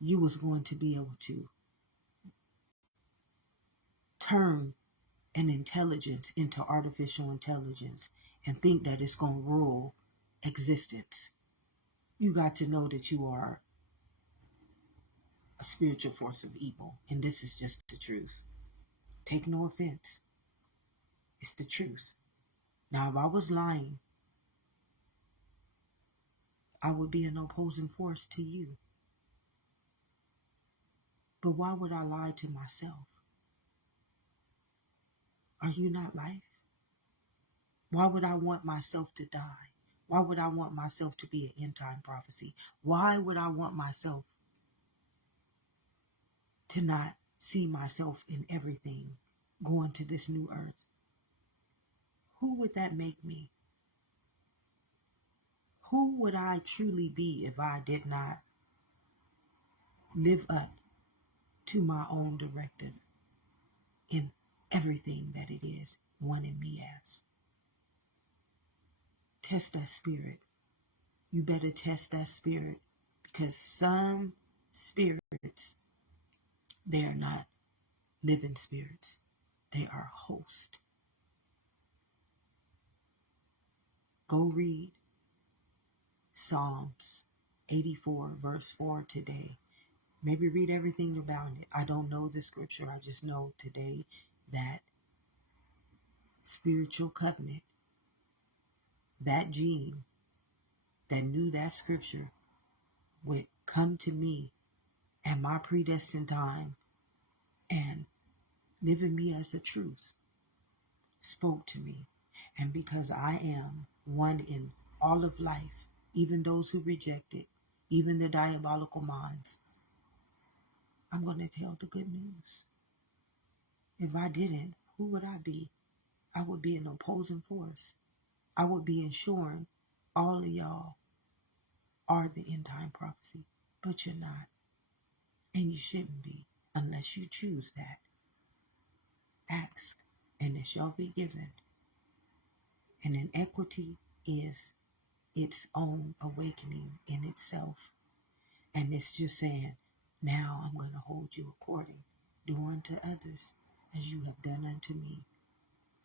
you was going to be able to turn an intelligence into artificial intelligence and think that it's going to rule existence. You got to know that you are a spiritual force of evil, and this is just the truth. Take no offense. It's the truth. Now, if I was lying, I would be an opposing force to you. But why would I lie to myself? Are you not life? Why would I want myself to die? Why would I want myself to be an end time prophecy? Why would I want myself to not see myself in everything going to this new earth? Who would that make me? Who would I truly be if I did not live up to my own directive in everything that it is wanting me as? Test that spirit. You better test that spirit, because some spirits, they are not living spirits. They are host. Go read Psalms 84 verse 4 today. Maybe read everything about it. I don't know the scripture. I just know today that spiritual covenant, that gene that knew that scripture would come to me at my predestined time and live in me as a truth, spoke to me. And because I am one in all of life, even those who reject it, even the diabolical minds, I'm going to tell the good news. If I didn't, who would I be? I would be an opposing force. I would be ensuring all of y'all are the end time prophecy. But you're not. And you shouldn't be unless you choose that. Ask, and it shall be given. And inequity is its own awakening in itself. And it's just saying, now I'm going to hold you according. Do unto others as you have done unto me.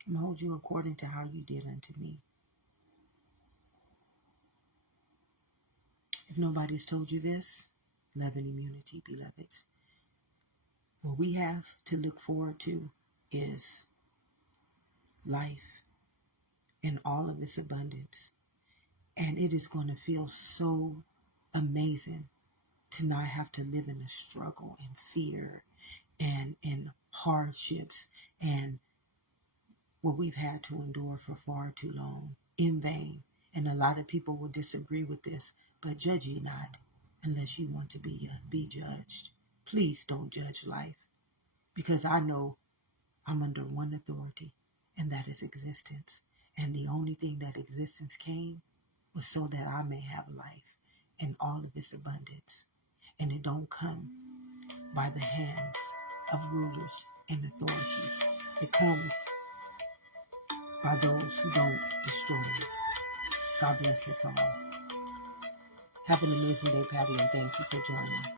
I'm going to hold you according to how you did unto me. If nobody's told you this, love and immunity, beloveds. What we have to look forward to is life in all of its abundance. And it is going to feel so amazing to not have to live in a struggle and fear and hardships and what we've had to endure for far too long in vain. And a lot of people will disagree with this, but judge ye not unless you want to be judged. Please don't judge life, because I know I'm under one authority, and that is existence. And the only thing that existence came was so that I may have life in all of its abundance. And it don't come by the hands of rulers and authorities. It comes by those who don't destroy it. God bless us all. Have an amazing day, Patty, and thank you for joining.